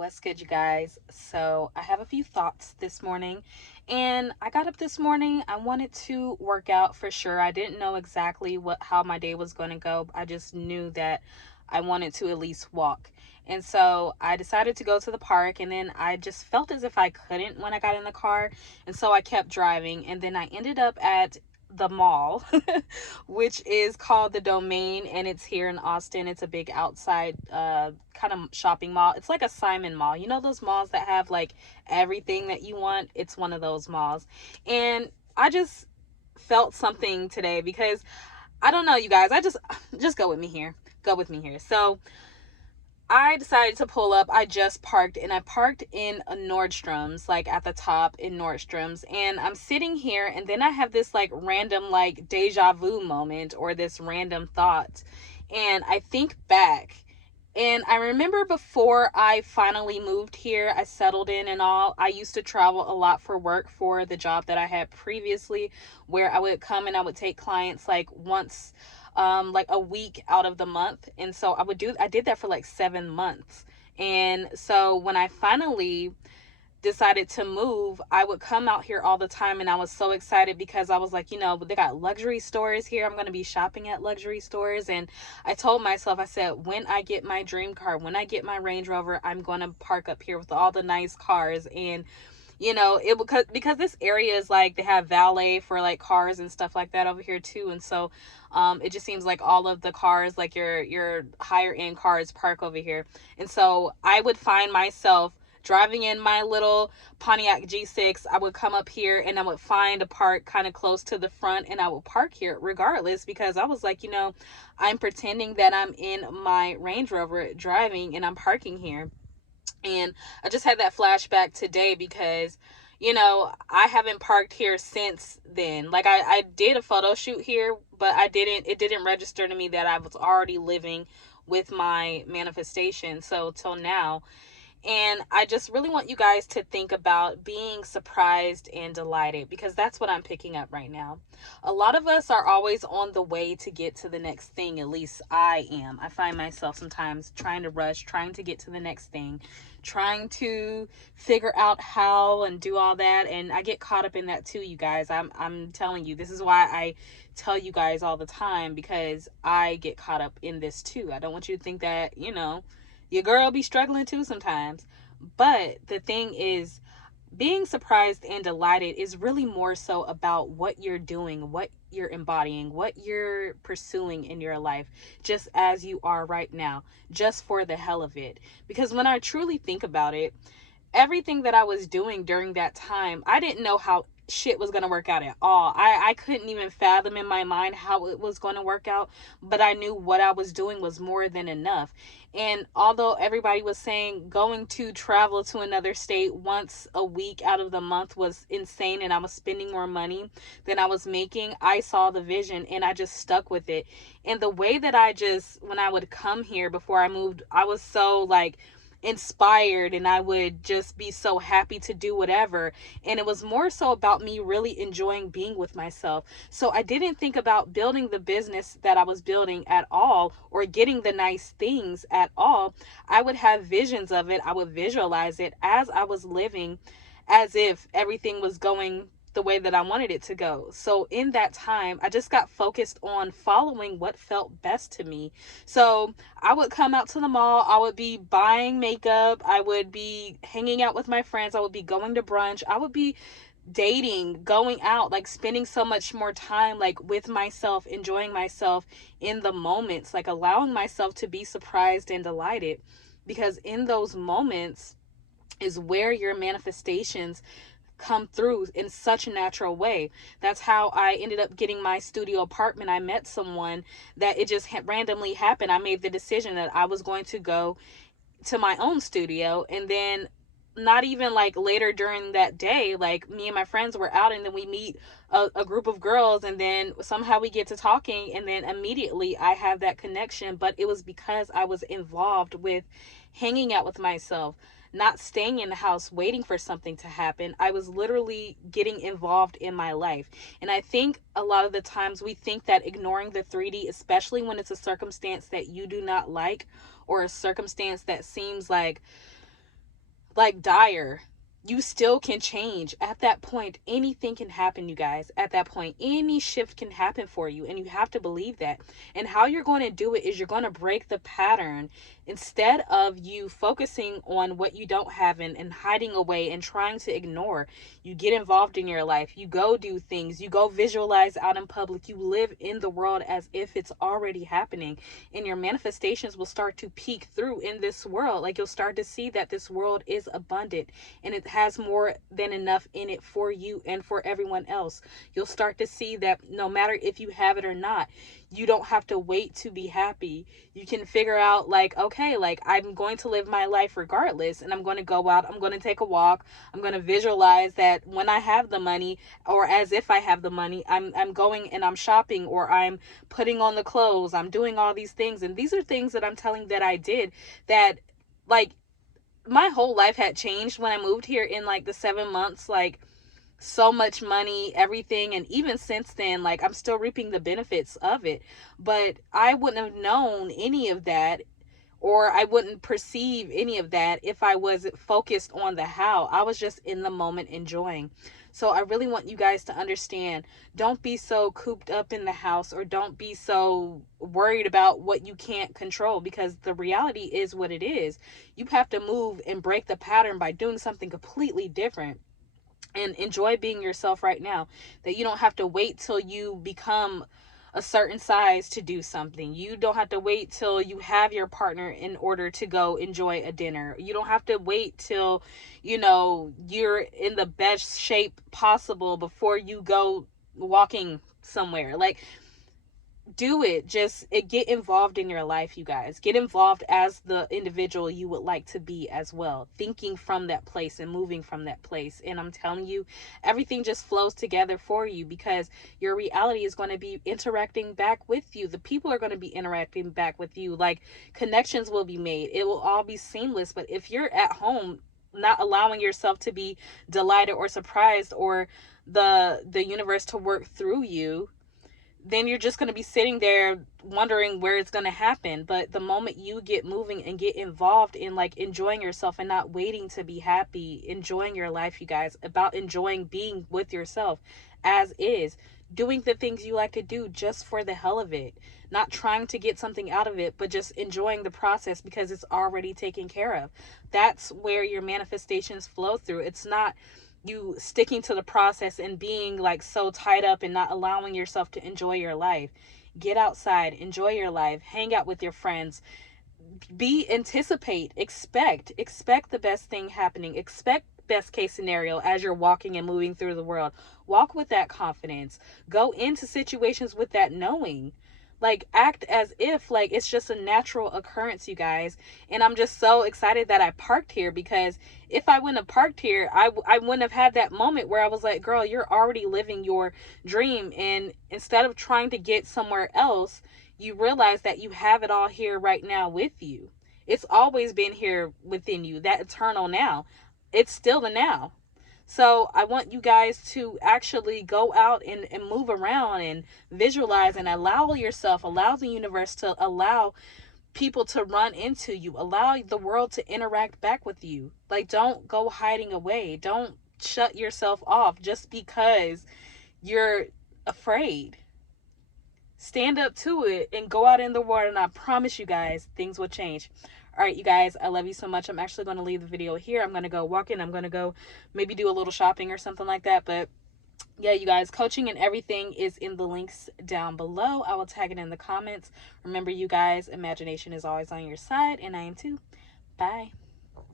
What's good, you guys? So, I have a few thoughts this morning, and I got up this morning. I wanted to work out for sure. I didn't know exactly how my day was going to go. I just knew that I wanted to at least walk. And so, I decided to go to the park, and then I just felt as if I couldn't when I got in the car. And so, I kept driving, and then I ended up at the mall, which is called the Domain, and it's here in Austin. It's a big outside kind of shopping mall. It's like a Simon Mall. You know those malls that have like everything that you want? It's one of those malls. And I just felt something today because I don't know, you guys. I just go with me here. Go with me here. So I decided to pull up. I just parked, and I parked in a Nordstrom's, like at the top in Nordstrom's. And I'm sitting here, and then I have this like random, like deja vu moment or this random thought. And I think back, and I remember before I finally moved here, I settled in and all. I used to travel a lot for work for the job that I had previously, where I would come and I would take clients like once like a week out of the month. And so I did that for like 7 months. And so when I finally decided to move, I would come out here all the time, and I was so excited because I was like, they got luxury stores here. I'm going to be shopping at luxury stores. And I told myself, I said, when I get my dream car, when I get my Range Rover, I'm going to park up here with all the nice cars. And it because this area is like they have valet for like cars and stuff like that over here too. And so it just seems like all of the cars, like your higher end cars, park over here. And so I would find myself driving in my little Pontiac G6. I would come up here and I would find a park kind of close to the front, and I would park here regardless, because I was like, I'm pretending that I'm in my Range Rover driving and I'm parking here. And I just had that flashback today because, I haven't parked here since then. Like I did a photo shoot here, but it didn't register to me that I was already living with my manifestation. So till now. And I just really want you guys to think about being surprised and delighted, because that's what I'm picking up right now. A lot of us are always on the way to get to the next thing. At least I am. I find myself sometimes trying to rush, trying to get to the next thing, trying to figure out how and do all that. And I get caught up in that too, you guys. I'm telling you, this is why I tell you guys all the time, because I get caught up in this too. I don't want you to think that, your girl be struggling too sometimes. But the thing is, being surprised and delighted is really more so about what you're doing, what you're embodying, what you're pursuing in your life, just as you are right now, just for the hell of it. Because when I truly think about it, everything that I was doing during that time, I didn't know how shit was going to work out at all. I couldn't even fathom in my mind how it was going to work out, but I knew what I was doing was more than enough. And although everybody was saying going to travel to another state once a week out of the month was insane and I was spending more money than I was making, I saw the vision and I just stuck with it. And the way that when I would come here before I moved, I was so like inspired, and I would just be so happy to do whatever. And it was more so about me really enjoying being with myself. So I didn't think about building the business that I was building at all, or getting the nice things at all. I would have visions of it. I would visualize it as I was living, as if everything was going the way that I wanted it to go. So in that time, I just got focused on following what felt best to me. So I would come out to the mall. I would be buying makeup. I would be hanging out with my friends. I would be going to brunch. I would be dating, going out, like spending so much more time like with myself, enjoying myself in the moments, like allowing myself to be surprised and delighted. Because in those moments is where your manifestations come through in such a natural way. That's how I ended up getting my studio apartment. I met someone that it just randomly happened. I made the decision that I was going to go to my own studio, and then not even like later during that day, like me and my friends were out, and then we meet a group of girls, and then somehow we get to talking, and then immediately I have that connection. But it was because I was involved with hanging out with myself, not staying in the house waiting for something to happen. I was literally getting involved in my life. And I think a lot of the times we think that ignoring the 3D, especially when it's a circumstance that you do not like, or a circumstance that seems like like dire, you still can change. At that point, anything can happen, you guys. At that point, any shift can happen for you, and you have to believe that. And how you're going to do it is you're going to break the pattern. Instead of you focusing on what you don't have and hiding away and trying to ignore, you get involved in your life. You go do things. You go visualize out in public. You live in the world as if it's already happening, and your manifestations will start to peek through in this world. Like, you'll start to see that this world is abundant and it has more than enough in it for you and for everyone else. You'll start to see that no matter if you have it or not, you don't have to wait to be happy. You can figure out, like, okay, like, I'm going to live my life regardless, and I'm going to go out, I'm going to take a walk, I'm going to visualize that when I have the money, or as if I have the money, I'm going and I'm shopping, or I'm putting on the clothes, I'm doing all these things. And these are things that I'm telling that I did, that, like, my whole life had changed when I moved here in like the 7 months. Like, so much money, everything. And even since then, like, I'm still reaping the benefits of it. But I wouldn't have known any of that, or I wouldn't perceive any of that if I wasn't focused on the how. I was just in the moment enjoying. So I really want you guys to understand, don't be so cooped up in the house, or don't be so worried about what you can't control, because the reality is what it is. You have to move and break the pattern by doing something completely different, and enjoy being yourself right now. That you don't have to wait till you become a certain size to do something. You don't have to wait till you have your partner in order to go enjoy a dinner. You don't have to wait till, you're in the best shape possible before you go walking somewhere. Like, do it. Just get involved in your life, you guys. Get involved as the individual you would like to be as well, thinking from that place and moving from that place. And I'm telling you, everything just flows together for you, because your reality is going to be interacting back with you. The people are going to be interacting back with you. Like, connections will be made. It will all be seamless. But if you're at home not allowing yourself to be delighted or surprised, or the universe to work through you, then you're just going to be sitting there wondering where it's going to happen. But the moment you get moving and get involved in, like, enjoying yourself and not waiting to be happy, enjoying your life, you guys, about enjoying being with yourself as is, doing the things you like to do just for the hell of it, not trying to get something out of it, but just enjoying the process because it's already taken care of. That's where your manifestations flow through. It's not you sticking to the process and being like so tied up and not allowing yourself to enjoy your life. Get outside, enjoy your life, hang out with your friends, expect the best thing happening, expect best case scenario as you're walking and moving through the world. Walk with that confidence, go into situations with that knowing. Like, act as if like it's just a natural occurrence, you guys. And I'm just so excited that I parked here, because if I wouldn't have parked here, I wouldn't have had that moment where I was like, girl, you're already living your dream. And instead of trying to get somewhere else, you realize that you have it all here right now with you. It's always been here within you, that eternal now. It's still the now. So I want you guys to actually go out and move around and visualize, and allow the universe to allow people to run into you, allow the world to interact back with you. Like, don't go hiding away. Don't shut yourself off just because you're afraid. Stand up to it and go out in the world, and I promise you guys, things will change. All right, you guys, I love you so much. I'm actually going to leave the video here. I'm going to go walking. I'm going to go maybe do a little shopping or something like that. But yeah, you guys, coaching and everything is in the links down below. I will tag it in the comments. Remember, you guys, imagination is always on your side, and I am too. Bye.